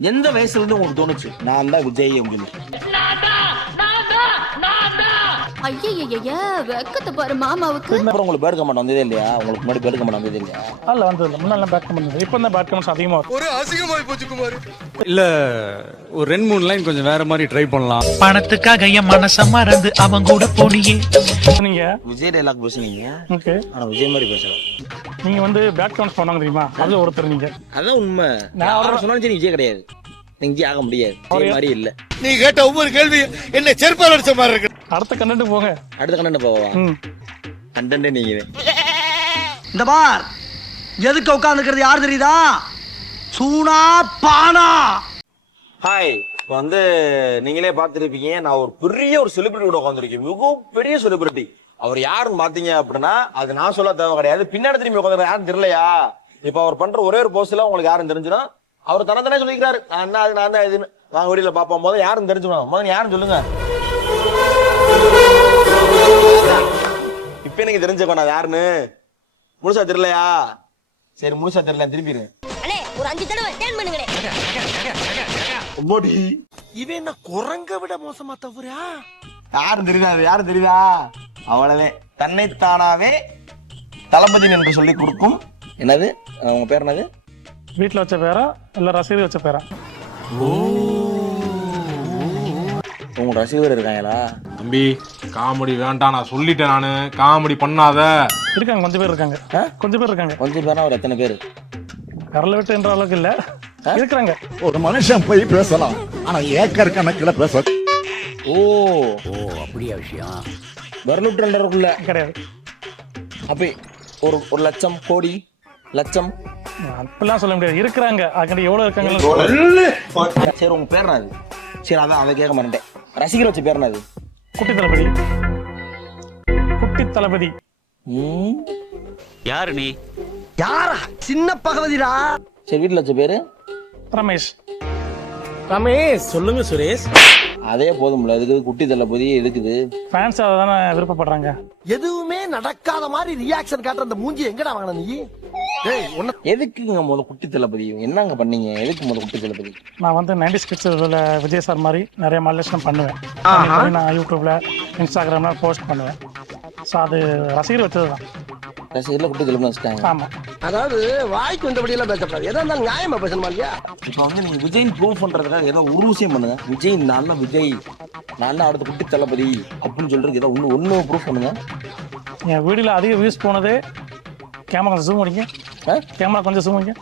எந்த வயசுல இருந்து உங்களுக்கு தோணுச்சு? நான் தான் விஜய் உங்களுக்கு. ஐயய்யய்ய வெக்கத்தை பாரு மாமாவுக்கு. அப்புறம் உங்களுக்கு பேட் கமெண்ட் வந்ததே இல்லையா? உங்களுக்கு முன்னாடி பேட் கமெண்ட் வந்ததே இல்லையா? அதில் வந்தது முன்னாடி பேட் கமெண்ட் இப்போ தான் பேட் கமெண்ட்ஸ் அதிகமாக வரும் ஒரு அசிங்கமாய் போச்சு குமார். இல்ல ஒரு ரெண்டு மூணு லைன் கொஞ்சம் வேற மாதிரி ட்ரை பண்ணலாம். பணத்துக்காக என் மனச மறந்து அவன் கூட போனியே. நீங்கள் விஜய் டைலாக் பேசுனீங்க. ஓகே. ஆனா விஜய் மாதிரி பேசல. நீங்கள் வந்து பேட் கமெண்ட்ஸ் பண்ணாங்க தெரியுமா? அதில் ஒருத்தர் நீங்கள் அதான் உண்மை. நான் அவரை- சொன்னாலும் சரி விஜய் கிடையாது. நீங்க விஜய் ஆக முடியாது. மாதிரி இல்ல. நீ கேட்ட ஒவ்வொரு கேள்வி என்ன செருப்பால் அடிச்ச மாதிரி இருக்கு. அடுத்த கண்டென்ட் போங்க. அடுத்த கண்டென்ட் போவா ம். கண்டென்ட்டே நீங்க. இந்த பார் எதுக்கு உட்காந்துக்கிறது யார் தெரியுதா? சூனா பானா. ஹாய் இப்போ வந்து நீங்களே பார்த்துருப்பீங்க. நான் ஒரு பெரிய ஒரு செலிபிரிட்டி கூட உட்காந்துருக்கேன் பெரிய செலிபிரிட்டி அவர் யாருன்னு பார்த்தீங்க அப்படின்னா அது நான் சொல்ல தேவை கிடையாது. பின்னாடி திரும்பி உட்காந்து யாரும் தெரியலையா? இப்போ அவர் பண்ற ஒரே ஒரு போஸ்ட்ல உங்களுக்கு யாரும் தெரிஞ்சுனா அவர் தனத்தானே சொல்லிக்கிறாரு. நான் என்ன அது நான் தான் இதுன்னு? வாங்க வெளியில பார்ப்போம். போது யாரும் தெரிஞ்சுக்கணும். முதல்ல யாரும் சொல்லுங்க. இப்போ எனக்கு தெரிஞ்சுக்கோ நான் யாருன்னு? முழுசா தெரியலையா? சரி முழுசா தெரியல திரும்பிடுங்க அண்ணே ஒரு அஞ்சு தடவை டேன் பண்ணுங்களே. இவன் என்ன குரங்க விட மோசமா தவறா? யாரும் தெரியுதா யாரும் தெரியுதா? அவ்வளவே. தன்னைத்தானாவே தளபதி என்று சொல்லி கொடுக்கும். என்னது? உங்க பேர் என்னது? வீட்டில் வச்ச பேரா இல்லை ரசீது வச்ச பேரா? உங்க ரசிகர் இருக்காங்களா? தம்பி காமெடி வேண்டாம் நான் சொல்லிட்டேன் நானு. காமெடி பண்ணாத. இருக்காங்க கொஞ்சம் பேர் இருக்காங்க. ஆ? கொஞ்சம் பேர் இருக்காங்க. கொஞ்சம் பேர்னா ஒரு எத்தனை பேர்? விரல விட்டு என்ற அளவுக்கு இல்லை. இருக்கிறாங்க. ஒரு மனுஷன் போய் பேசலாம். ஆனா ஏக்கர் கணக்குல பேச ஓ. ஓ அப்படியா விஷயம். வரலுற்றுக்குள்ள கிடையாது. அப்படி ஒரு ஒரு லட்சம் கோடி லட்சம். அப்படிலாம் சொல்ல முடியாது. இருக்கிறாங்க. அதுக்காண்டி எவ்வளோ இருக்காங்க சரி உங்க பேர் என்னது? சரி அதான் அதை கேட்க மாட்டேன் ரசிகர் வச்ச பேர் என்னது குட்டி தளபதி குட்டி தளபதி ம். யாரு நீ? யாரா? சின்ன பகவதிடா. சரி வீட்டில் வச்ச பேரு? ரமேஷ். ரமேஷ் சொல்லுங்க சுரேஷ். அதே போதும்ல அதுக்கு குட்டி தளபதி எதுக்குது ஃபேன்ஸ் அதை தானே விருப்பப்படுறாங்க. எதுவுமே நடக்காத மாதிரி ரியாக்ஷன் காட்டுற அந்த மூஞ்சி எங்கடா வாங்கின நீ? எதுக்குங்க முதல்ல குட்டி தளபதி? என்னங்க பண்ணீங்க? எதுக்கு முதல்ல குட்டி தளபதி? நான் வந்து நைன்டி ஸ்கிட்ஸ் உள்ள விஜய் சார் மாதிரி நிறைய மாடலேஷன் பண்ணுவேன். நான் யூடியூப்ல இன்ஸ்டாகிராம்ல போஸ்ட் பண்ணுவேன். ஸோ அது ரசிகர் வச்சது தான். ரசிகர்ல குட்டி தளபதி வச்சுட்டாங்க. ஆமா. அதாவது வாய்க்கு வந்தபடி எல்லாம் பேசக்கூடாது. எதா இருந்தாலும் நியாயமா பேசணுமா இல்லையா? இப்போ வந்து நீங்க விஜய் ப்ரூவ் பண்றதுக்காக ஏதோ ஒரு விஷயம் பண்ணுங்க. விஜய் தான் விஜய் நான் தான் அடுத்த குட்டி தளபதி அப்படின்னு சொல்றதுக்கு ஏதோ ஒண்ணு ஒண்ணு ப்ரூவ் பண்ணுங்க. என் வீடியோல அதிக வியூஸ் போனது கேமரா ஜூம் பண்ணிங்க கொஞ்சம் ஜூம் பண்ணிங்க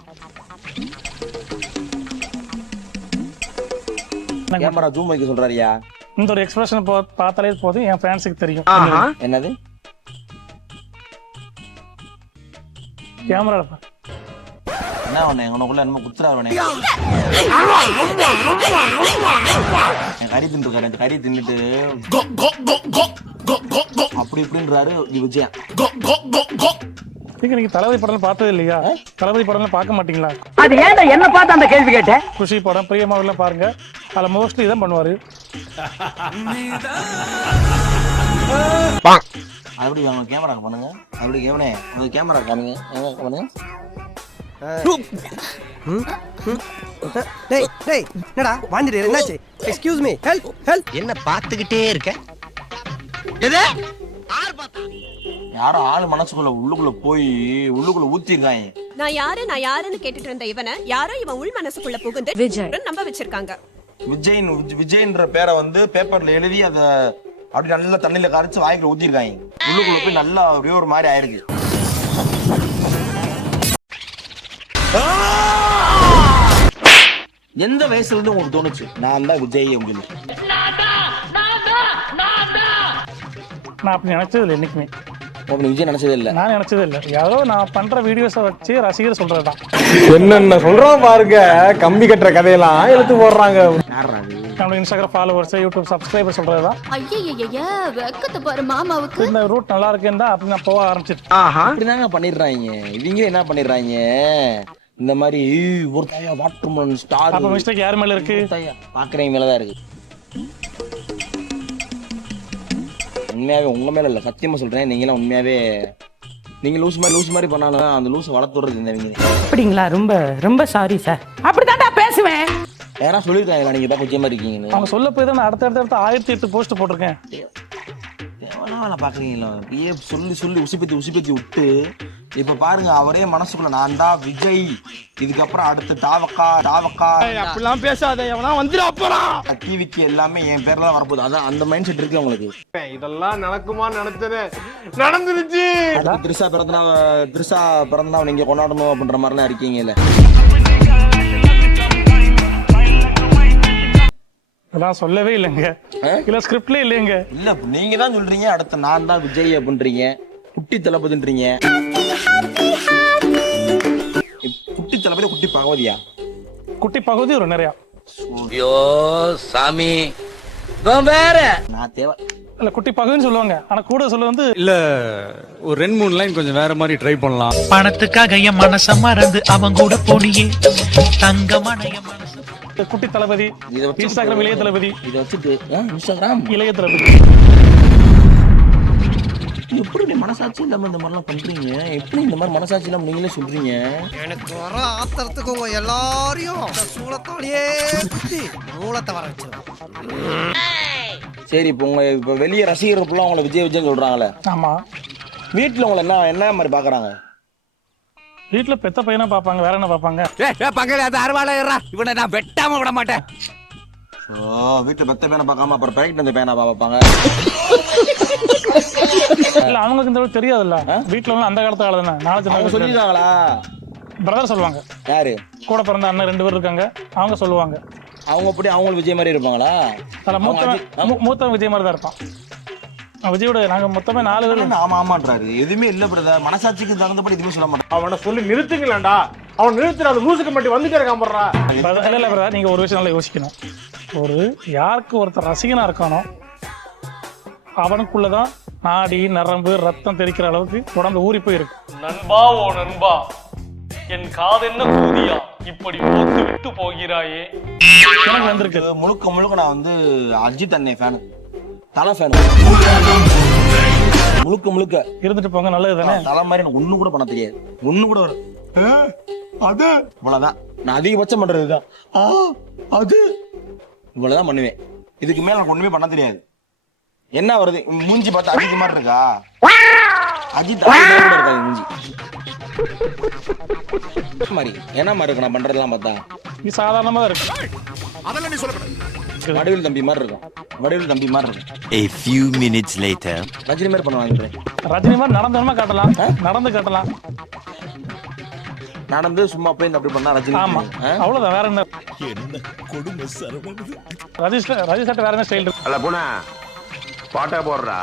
கேமரா ஜூம் வைக்க சொல்றாருயா இந்த ஒரு எக்ஸ்பிரஷன் பார்த்தாலே போதும். என் ஃபேன்ஸுக்கு தெரியும். என்னது? கேமரா என்ன ஒண்ணு உனக்குள்ள என்னமோ குத்துறாரு கறி தின்றுக்காரு அந்த கறி தின்னுட்டு அப்படி இப்படின்றாரு விஜயா நீங்க நீங்க தளபதி படம் பார்த்தது இல்லையா? தளபதி படம் பார்க்க மாட்டீங்களா? அது ஏன்டா என்ன பார்த்து அந்த கேள்வி கேட்ட குஷி படம் பிரியமாவில பாருங்க. அதில் மோஸ்ட்லி இதான் பண்ணுவாரு. அப்படி வாங்க கேமரா பண்ணுங்க. அப்படி கேமனே உங்க கேமரா காமிங்க எங்க பண்ணுங்க டேய் டேய் என்னடா? வாஞ்சிட்டு என்னாச்சு? எக்ஸ்கியூஸ் மீ ஹெல்ப் ஹெல்ப் என்ன பாத்துக்கிட்டே இருக்க? யாரோ ஆளு மனசுக்குள்ள உள்ளுக்குள்ள போய் உள்ளுக்குள்ள ஊத்திருக்காங்க. நான் யாரு நான் யாருன்னு கேட்டுட்டு இருந்த இவனை யாரோ இவன் உள் மனசுக்குள்ள புகுந்து விஜய். நம்ப வச்சிருக்காங்க. விஜய் விஜய்ன்ற பேரை வந்து பேப்பர்ல எழுதி அத அப்படி நல்லா தண்ணியில கரைச்சு வாய்க்குள்ள ஊத்திருக்காங்க. உள்ளுக்குள்ள போய் நல்லா அப்படியே ஒரு மாதிரி ஆயிருக்கு. எந்த வயசுல இருந்து உங்களுக்கு தோணுச்சு? நான் தான் விஜய் அப்படின்னு நான் அப்படி நினைச்சது இல்லை என்னைக்குமே. உங்களுக்கு விஜய் நினைச்சதே இல்ல. நான் நினைச்சது இல்லை. யாரோ நான் பண்ற வீடியோஸை வச்சு ரசிகர் சொல்றது தான் என்னென்ன சொல்றோம் பாருங்க. கம்பி கட்டுற கதையெல்லாம் இழுத்து போடுறாங்க. நம்மளோட இன்ஸ்டாகிராம் ஃபாலோவர்ஸ் யூடியூப் சப்ஸ்கிரைபர் சொல்றது தான் ஐயய்யய்ய வெக்கத்தை பாரு மாமாவுக்கு. இந்த ரூட் நல்லா இருக்கேன்னு தான் அப்படி நான் போக ஆரம்பிச்சிட்டு அப்படிதாங்க பண்ணிடுறாங்க. இவங்க என்ன பண்ணிடுறாங்க? இந்த மாதிரி "ஏய், ஒரு தாயா வாட்டர்மன் ஸ்டார் அப்ப மிஸ்டேக் யார் மேல இருக்கு? பாக்குறவங்க மேலதான் இருக்கு. உண்மையாவே உங்க மேல இல்ல சத்தியமா சொல்றேன். நீங்களாம் உண்மையாவே நீங்க லூஸ் மாதிரி லூஸ் மாதிரி பண்ணாலும் அந்த லூஸ் வளர்த்து விடுறது இந்த இவங்க. அப்படிங்களா? ரொம்ப ரொம்ப சாரி சார் அப்படித்தான்டா பேசுவேன். யாரா சொல்லிருக்காங்களா நீங்க தான் விஜய் மாதிரி இருக்கீங்கன்னு. அவங்க சொல்ல போய் தான் நான் அடுத்த அடுத்த அடுத்த ஆயிரத்தி எட்டு போஸ்ட் போட்டிருக்கேன். வேலை பாக்குறீங்களா? அப்படியே சொல்லி சொல்லி உசுப்பத்தி உசுப்பத்தி விட்டு இப்ப பாருங்க அவரே மனசுக்குள்ள நான் தான் விஜய். இதுக்கப்புறம் அடுத்து டாவக்கா டாவக்கா. அப்படிலாம் பேசாத எவனா வந்துடா போறான் டிவிக்கு எல்லாமே என் பேர்ல தான் வரப்போகுது. அதான் அந்த மைண்ட் செட் இருக்கு உங்களுக்கு இதெல்லாம் நடக்குமா நினைச்சது. நடந்துருச்சு. திருசா பிறந்தனா திருசா பிறந்தனா நீங்க கொண்டாடணும் அப்படின்ற மாதிரிலாம் இருக்கீங்கல்ல. இதெல்லாம் சொல்லவே இல்லைங்க. இல்ல ஸ்கிரிப்ட்லேயே இல்லைங்க. இல்ல நீங்க தான் சொல்றீங்க அடுத்து நான் தான் விஜய் அப்படின்றீங்க. குட்டி தளபதின்றீங்க. குட்டி தளபதி குட்டி பகவதியா? குட்டி பகுதி ஒரு நிறையா. ஐயோ சாமி. வேற. நான் தேவை இல்ல குட்டி பகுதின்னு சொல்லுவாங்க. ஆனா கூட சொல்ல வந்து இல்ல ஒரு ரெண்டு மூணு லைன் கொஞ்சம் வேற மாதிரி ட்ரை பண்ணலாம். பணத்துக்காக என் மனச மறந்து அவன் கூட போனியே. தங்கமான என் மனச குட்டி தளபதி இன்ஸ்டாகிராம் இளைய தளபதி. இதை வச்சுட்டு இன்ஸ்டாகிராம்? இளைய தளபதி. எப்படி நீ மனசாட்சி இல்லாம இந்த மாதிரிலாம் பண்றீங்க? எப்படி இந்த மாதிரி மனசாட்சி இல்லாம நீங்களே சொல்றீங்க? எனக்கு வர ஆத்திரத்துக்கு உங்க எல்லாரையும் சூளத்தோடையே மூலத்தை வர வச்சிருவேன். சரி இப்போ உங்க இப்ப வெளிய ரசிகர்கள் ஃபுல்லா உங்களை விஜய் விஜய் சொல்றாங்களே. ஆமா. வீட்டுல உங்களை என்ன என்ன மாதிரி பாக்குறாங்க? வீட்டுல பெத்த பையனா பாப்பாங்க வேற என்ன பாப்பாங்க பங்காளி அது அறுவாலை இவனை நான் வெட்டாம விட மாட்டேன். ஓ வீட்டுல பெத்த பேனை பார்க்காம அப்புறம் பேக்கெட் அந்த பேனா பார்ப்பாங்க. இல்ல அவங்களுக்கு இந்த அளவுக்கு தெரியாதுல்ல. வீட்டுல வந்து அந்த காலத்து ஆளு தானே. நாலு சொல்லிருக்காங்களா பிரதர் சொல்லுவாங்க. யாரு? கூட பிறந்த அண்ணன் ரெண்டு பேர் இருக்காங்க. அவங்க சொல்லுவாங்க. அவங்க அப்படி அவங்களும் விஜய் மாதிரி இருப்பாங்களா? அதுல மூத்தவன் மூ- மூத்தவன் விஜய் மாதிரி தான் இருப்பான். விஜயோட நாங்க மொத்தமே நாலு பேர். ஆமா ஆமான்றாரு. எதுவுமே இல்ல பிரதர் மனசாட்சிக்கு தகுந்தபடி எதுவுமே சொல்ல மாட்டேன் அவனை சொல்லி நிறுத்துங்களேன்டா அவன் நிறுத்துற அந்த லூசுக்கு மட்டும் வந்துட்டே இருக்கான் போடுறா. இல்ல இல்ல பிரதர் நீங்க ஒரு விஷயம் நல்லா யோசிக்கணும். ஒரு யாருக்கு ஒருத்தர் ரசிகனா இருக்கானோ அவனுக்குள்ளதான் நாடி நரம்பு ரத்தம் தெரிக்கிற அளவுக்கு உடம்பு ஊறி போயிருக்கு. நண்பா ஓ நண்பா. என் காதென்ன கூதியா? இப்படி போத்து விட்டு போகிறாயே. எனக்கு வந்திருக்கு. முழுக்க முழுக்க நான் வந்து அஜித் அண்ணே ஃபேன் தலை ஃபேன். முழுக்க முழுக்க. இருந்துட்டு போங்க நல்லது தானே? தலை மாதிரி எனக்கு ஒண்ணு கூட பண்ண தெரியாது. ஒண்ணு கூட வரும் அது? இவ்வளவுதான். நான் அதிகபட்சம் பண்றது இதுதான். ஆ, அது? இவ்வளவுதான் பண்ணுவேன். இதுக்கு மேல எனக்கு ஒண்ணுமே பண்ண தெரியாது. என்ன வருது? மூஞ்சி பார்த்தா அஜித் மாதிரி இருக்கா? அஜித் கூட இருக்காது மூஞ்சி. என்ன மாதிரி. என்ன மாதிரி இருக்கு? நான் பண்றதெல்லாம் பார்த்தா. இது சாதாரணமா தான் இருக்கு. அதெல்லாம் நீ சொல்லக்கூடாது. வடிவேல் தம்பி மாதிரி இருக்கும். வடிவேல் தம்பி மாதிரி இருக்கும். A few minutes later. Rajini மாதிரி பண்ணுவாங்க ரஜினி மாதிரி நடந்தவனமா காட்டலாம்? நடந்து காட்டலாம். நடந்து சும்மா போய் இந்த அப்படி பண்ணா ரஜினி ஆமா? அவ்வளவுதான் வேற என்ன? என்ன கொடுமை சரவணது ரஜிஷ் ரஜிஷ் சட்டை வேற என்ன ஸ்டைல் இருக்கு? அல்ல போன பாட்டா போடுறா.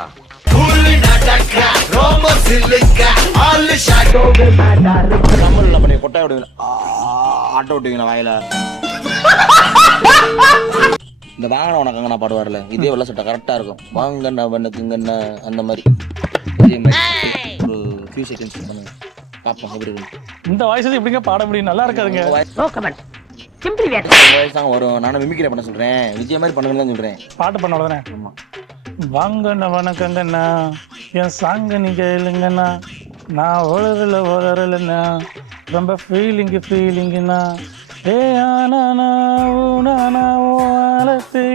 கமல்ல பண்ணி கொட்டாய் விடுவீங்க. ஆட்டோ விட்டுவீங்க வாயில? இந்த வாகனம் உனக்கு அங்கே நான் பாடுவார்ல இதே வெள்ள சட்டை கரெக்டா இருக்கும். வாங்கண்ணா வண்ணுக்குங்கண்ணா அந்த மாதிரி. இதே மாதிரி. ஒரு ஃபியூ செகண்ட்ஸ் பண்ணுங்க பாப்போம் எப்படி இருக்கு இந்த வயசுல எப்படிங்க பாட முடியும்? நல்லா இருக்காதுங்க. வயசு தான் வரும். நானும் மிமிக்கிற பண்ண சொல்றேன். விஜய் மாதிரி பண்ணுங்கன்னு தான் சொல்றேன். பாட்டு பண்ண உடனே வாங்கண்ணா வணக்கங்கண்ணா. என் சாங்க நீங்க இல்லைங்கண்ணா நான் உளறல உளறலண்ணா ரொம்ப ஃபீலிங்கு ஃபீலிங்குண்ணா ஏ ஆனா.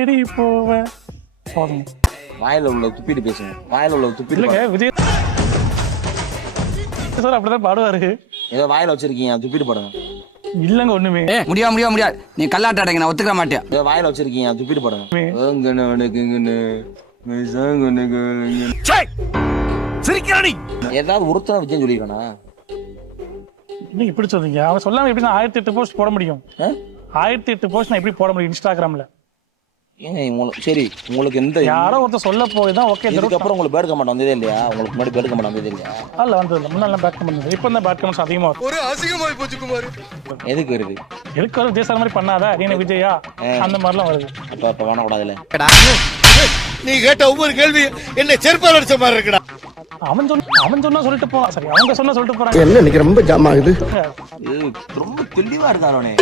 தேடி போவேன். போதும். வாயில உள்ள துப்பிட்டு பேசுங்க. வாயில உள்ள துப்பிட்டு இல்லைங்க. விஜய் சார் அப்படிதான் பாடுவாரு. ஏதோ வாயில வச்சிருக்கீங்க துப்பிட்டு பாடுங்க. இல்லைங்க ஒண்ணுமே. முடியாது முடியாது முடியாது நீ கல்லாட்டாடங்க நான் ஒத்துக்க மாட்டேன். ஏதோ வாயில வச்சிருக்கீங்க துப்பிட்டு பாடுங்க. சிரிக்கிறானி ஏதாவது ஒருத்தர விஜயம் சொல்லியிருக்கானா? நீங்க இப்படி சொல்றீங்க. அவன் சொல்லாம எப்படி நான் ஆயிரத்தி எட்டு போஸ்ட் போட முடியும்? ஆயிரத்தி எட்டு போஸ்ட் நான் எப்படி போட முடியும்? இன்ஸ்டாகிராம்ல. ஏங்க உங்களுக்கு சரி உங்களுக்கு எந்த யாரோ ஒருத்தர் சொல்ல போய் தான் ஓகே இதுக்கப்புறம் உங்களுக்கு பேட் கமெண்ட் வந்ததே இல்லையா? உங்களுக்கு முன்னாடி பேட் கமெண்ட் வந்ததே இல்லையா? அதில் வந்தது முன்னாடி பேக் கமெண்ட் இப்போ தான் பேக் கமெண்ட்ஸ் அதிகமாக வரும் ஒரு அசிங்கமாய் போச்சு குமார். எதுக்கு வருது? எதுக்கு வரும் விஜய் சார் மாதிரி பண்ணாத? நீ என்ன விஜயா அந்த மாதிரிலாம் வருது. அப்ப அப்ப வேணக்கூடாதுல்ல நீ கேட்ட ஒவ்வொரு கேள்வி என்ன செருப்பால் அடிச்ச மாதிரி இருக்குடா. அவன் சொன்ன அவன் சொன்னா சொல்லிட்டு போறான் சரி அவங்க சொன்னா சொல்லிட்டு போறாங்க. என்ன இன்னைக்கு ரொம்ப ஜாம் ஆகுது. ரொம்ப தெளிவா இருக்கானே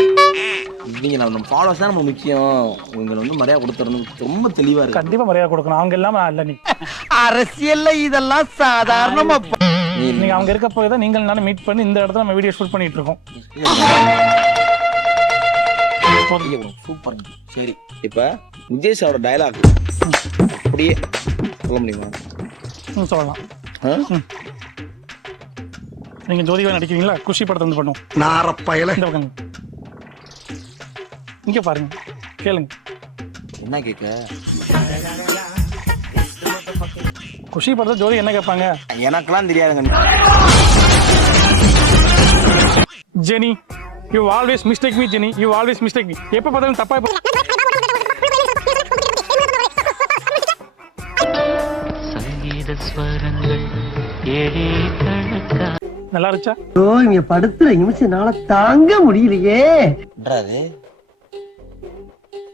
இவங்க நம்ம ஃபாலோஸ் தான் நம்ம முக்கியம். இவங்களை வந்து மரியாதை கொடுத்துறணும் ரொம்ப தெளிவா இருக்கு. கண்டிப்பா மரியாதை கொடுக்கணும். அவங்க இல்லாம நான் இல்ல நீ அரசியல்ல இதெல்லாம் சாதாரணமா நீங்க அவங்க இருக்க போய் தான் நீங்கள் நானும் மீட் பண்ணி இந்த இடத்துல நம்ம வீடியோ ஷூட் பண்ணிட்டு இருக்கோம். சூப்பர் சரி இப்ப விஜய் சாரோட டயலாக் அப்படியே சொல்ல முடியுமா? ம் சொல்லலாம்? நீங்க ஜோதிகா நடிக்கிறீங்களா? குஷி படத்தை வந்து பண்ணுவோம். நாரப்பயல. இந்த பக்கம். இங்க பாருங்க. கேளுங்க. என்ன கேட்க குஷி படத்தை ஜோதி என்ன கேட்பாங்க எனக்கெல்லாம் தெரியாதுங்க. Jenny you always mistake me Jenny. You always mistake me எப்ப பார்த்தாலும் தப்பா இப்ப- சங்கீத ஸ்வரங்கள் ஏழே கணக்கா நல்லா இருந்துச்சா? ஓ இங்க படுத்துற நிமிஷம்னால தாங்க முடியலையே.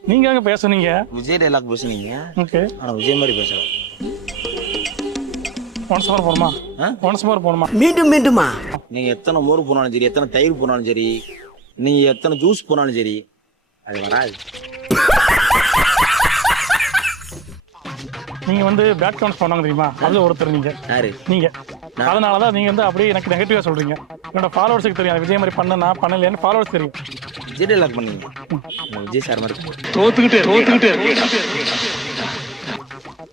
நீங்க அங்க பேசுனீங்க விஜய் டைலாக் பேசுனீங்க. ஓகே. ஆனா விஜய் மாதிரி பேசல. ஒன்ஸ் மோர் போணுமா? ஒன்ஸ் மோர் போணுமா மீண்டும் மீண்டுமா? நீங்க எத்தனை மோர் போனாலும் சரி எத்தனை தயிர் போனாலும் சரி நீங்க எத்தனை ஜூஸ் போனாலும் சரி அது வராது. நீங்க வந்து பேட் கவுன்ஸ் பண்ணாங்க தெரியுமா? அதுல ஒருத்தர் நீங்க. யாரு? நீங்க. அதனாலதான் நீங்க வந்து அப்படியே எனக்கு நெகட்டிவா சொல்றீங்க. என்னோட ஃபாலோவர்ஸுக்கு தெரியும். விஜய் மாதிரி பண்ண நான் பண்ணலைன்னு ஃபாலோவர்ஸ் தெரியும். விஜய் டைலாக் பண்ணீங்க. விஜய் சார் மாதிரி. தோத்துக்கிட்டே தோத்துக்கிட்டே.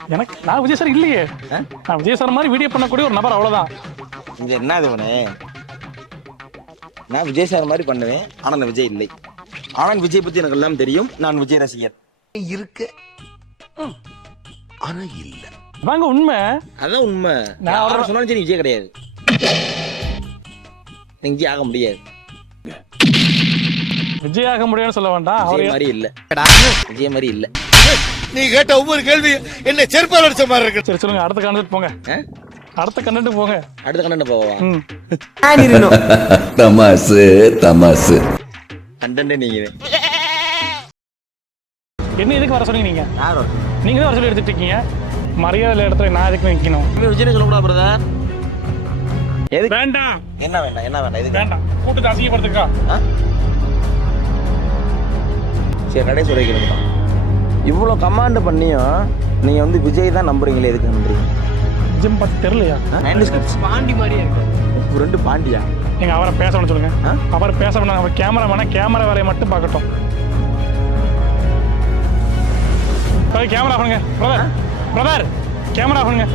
எனக்கு நான் விஜய் சார் இல்லையே? நான் விஜய் சார் மாதிரி வீடியோ பண்ணக்கூடிய ஒரு நபர் அவ்வளவுதான். இது என்ன இது இவனே? நான் விஜய் சார் மாதிரி பண்ணுவேன் ஆனா நான் விஜய் இல்லை. ஆனால் விஜய் பத்தி எனக்கு எல்லாம் தெரியும். நான் விஜய் ரசிகர். இருக்கு. ஆனா இல்ல. அதாங்க உண்மை. அதான் உண்மை. நான் சொன்னாலும் சரி விஜய் கிடையாது. நீ விஜய் ஆக முடியாது. விஜய் ஆக முடியும்னு சொல்ல வேண்டாம். அவர் விஜய் மாதிரி இல்ல. விஜய் மாதிரி இல்ல. நீ கேட்ட ஒவ்வொரு கேள்வி என்ன செருப்பால் அடிச்ச மாதிரி இருக்கு. சரி சொல்லுங்க. அடுத்த கண்டென்ட் போங்க? அடுத்த கண்டென்ட் போங்க. அடுத்த கண்டென்ட் போவா? ம். தமாசு தமாசு. கண்டென்ட் நீங்க. என்ன எதுக்கு வர சொன்னீங்க நீங்க? நீங்க தான் வர சொல்லி எடுத்துட்டு இருக்கீங்க. மரியாதை இடத்துல நான் எதுக்கு நிக்கணும் விஜய் சொல்லக்கூடாது பிரதர் எதுக்கு? வேண்டாம். என்ன வேண்டாம்? என்ன வேண்டாம்? எதுக்கு? வேண்டாம். கூட்டத்தை அசிங்கப்படுத்துக்கா? சரி கடை சொல்லிக்கிறேன் இவ்வளோ கமாண்ட் பண்ணியும் நீங்க வந்து விஜய் தான் நம்புறீங்களே எதுக்கு நம்புறீங்க ஜிம் பத்தி தெரியலையா? பாண்டி மாதிரியே இருக்கு. ரெண்டு பாண்டியா? நீங்க அவரை பேசணும்னு சொல்லுங்க? அவரை பேச வேணாம். அவர் கேமரா வேணா கேமரா வேலையை மட்டும் பார்க்கட்டும். கேமரா பண்ணுங்க. பிரதர் பிரதர் கேமரா பண்ணுங்க.